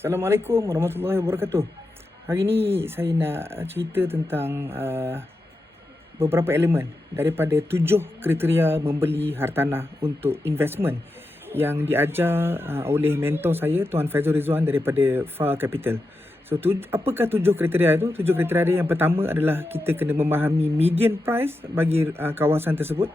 Assalamualaikum warahmatullahi wabarakatuh. Hari ini saya nak cerita tentang beberapa elemen daripada 7 kriteria membeli hartanah untuk investment yang diajar oleh mentor saya, Tuan Faizul Rizwan daripada FAR Capital. So, apakah 7 kriteria itu? 7 kriteria yang pertama adalah kita kena memahami median price bagi kawasan tersebut.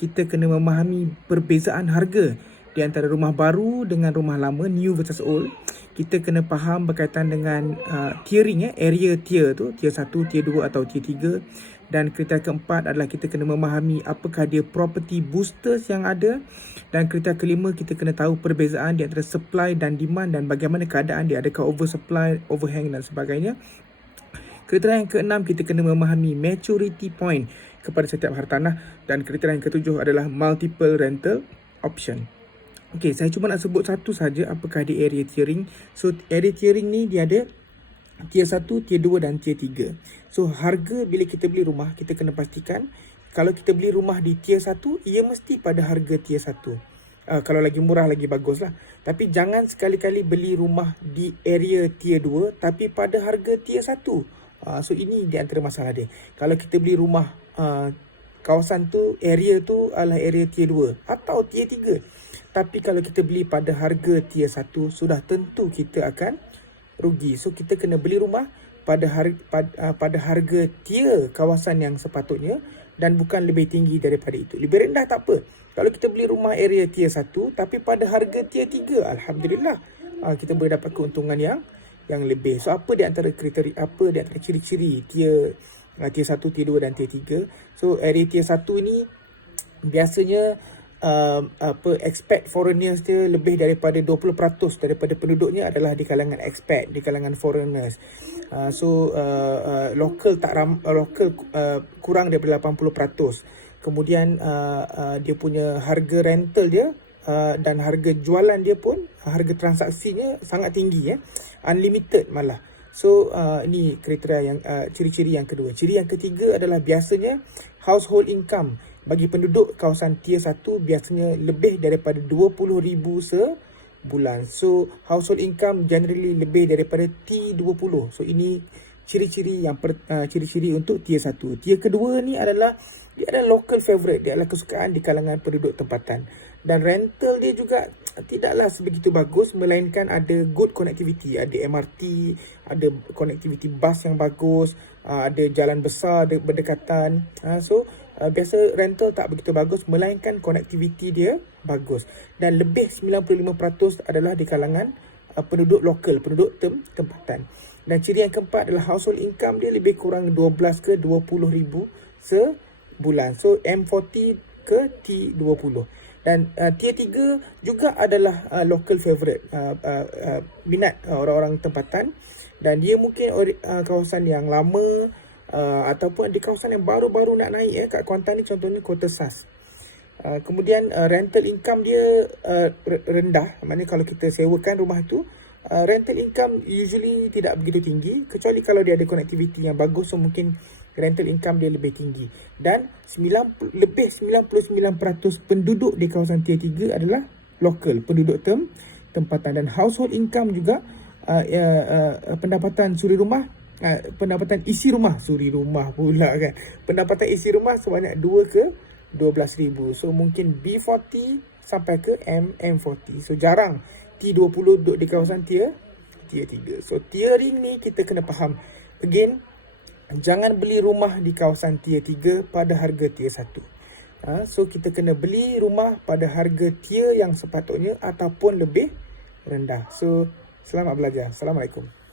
Kita kena memahami perbezaan harga di antara rumah baru dengan rumah lama, new versus old. Kita kena faham berkaitan dengan tiering, area tier tu, tier 1, tier 2 atau tier 3. Dan kriteria keempat adalah kita kena memahami apakah dia property boosters yang ada. Dan kriteria kelima, kita kena tahu perbezaan di antara supply dan demand dan bagaimana keadaan dia, adakah oversupply, overhang dan sebagainya. Kriteria yang keenam, kita kena memahami maturity point kepada setiap hartanah. Dan kriteria yang ketujuh adalah multiple rental option. Okey, saya cuma nak sebut satu saja apakah dia area tiering. So, area tiering ni dia ada tier 1, tier 2 dan tier 3. So, harga bila kita beli rumah, kita kena pastikan kalau kita beli rumah di tier 1, ia mesti pada harga tier 1. Kalau lagi murah lagi bagus lah. Tapi jangan sekali-kali beli rumah di area tier 2 tapi pada harga tier 1. So, ini di antara masalah dia. Kalau kita beli rumah kawasan tu, area tu adalah area tier 2 atau tier 3. Tapi kalau kita beli pada harga tier 1, sudah tentu kita akan rugi. So, kita kena beli rumah pada harga tier kawasan yang sepatutnya dan bukan lebih tinggi daripada itu. Lebih rendah tak apa. Kalau kita beli rumah area tier 1 tapi pada harga tier 3, Alhamdulillah, kita boleh dapat keuntungan yang lebih. So, apa di antara kriteria, apa di antara ciri-ciri tier 1, tier 2 dan tier 3. So, area tier 1 ni biasanya expat foreigners dia lebih daripada 20% daripada penduduknya adalah di kalangan expat, di kalangan foreigners. Local kurang daripada 80%. Kemudian dia punya harga rental dia dan harga jualan dia pun, harga transaksinya sangat tinggi, unlimited malah. So, ini kriteria yang ciri-ciri yang kedua. Ciri yang ketiga adalah biasanya household income bagi penduduk kawasan tier 1 biasanya lebih daripada 20,000 sebulan. So, household income generally lebih daripada T20. So, ini ciri-ciri ciri-ciri untuk tier 1. Tier kedua ni adalah dia adalah local favourite, dia adalah kesukaan di kalangan penduduk tempatan. Dan rental dia juga tidaklah sebegitu bagus, melainkan ada good connectivity, ada MRT, ada connectivity bus yang bagus, ada jalan besar berdekatan. Biasa rental tak begitu bagus, melainkan connectivity dia bagus. Dan lebih 95% adalah di kalangan penduduk lokal, penduduk tempatan. Dan ciri yang keempat adalah household income dia lebih kurang 12 ke 20,000 sebulan. So, M40 ke T20. Dan tier 3 juga adalah local favourite, minat orang-orang tempatan. Dan dia mungkin kawasan yang lama ataupun di kawasan yang baru-baru nak naik. Kat Kuantan ni contohnya Kota SAS. Kemudian rental income dia rendah. Maknanya kalau kita sewakan rumah tu, rental income usually tidak begitu tinggi, kecuali kalau dia ada connectivity yang bagus. So, mungkin rental income dia lebih tinggi. Dan lebih 99% penduduk di kawasan tier 3 adalah lokal, penduduk tempatan. Dan household income juga pendapatan suri rumah, pendapatan isi rumah, pendapatan isi rumah sebanyak 2 ke 12,000. So, mungkin B40 sampai ke M40. So, jarang T20 duduk di kawasan tier 3. So, tiering ni kita kena faham. Again, jangan beli rumah di kawasan tier 3 pada harga tier 1. So, kita kena beli rumah pada harga tier yang sepatutnya ataupun lebih rendah. So, selamat belajar. Assalamualaikum.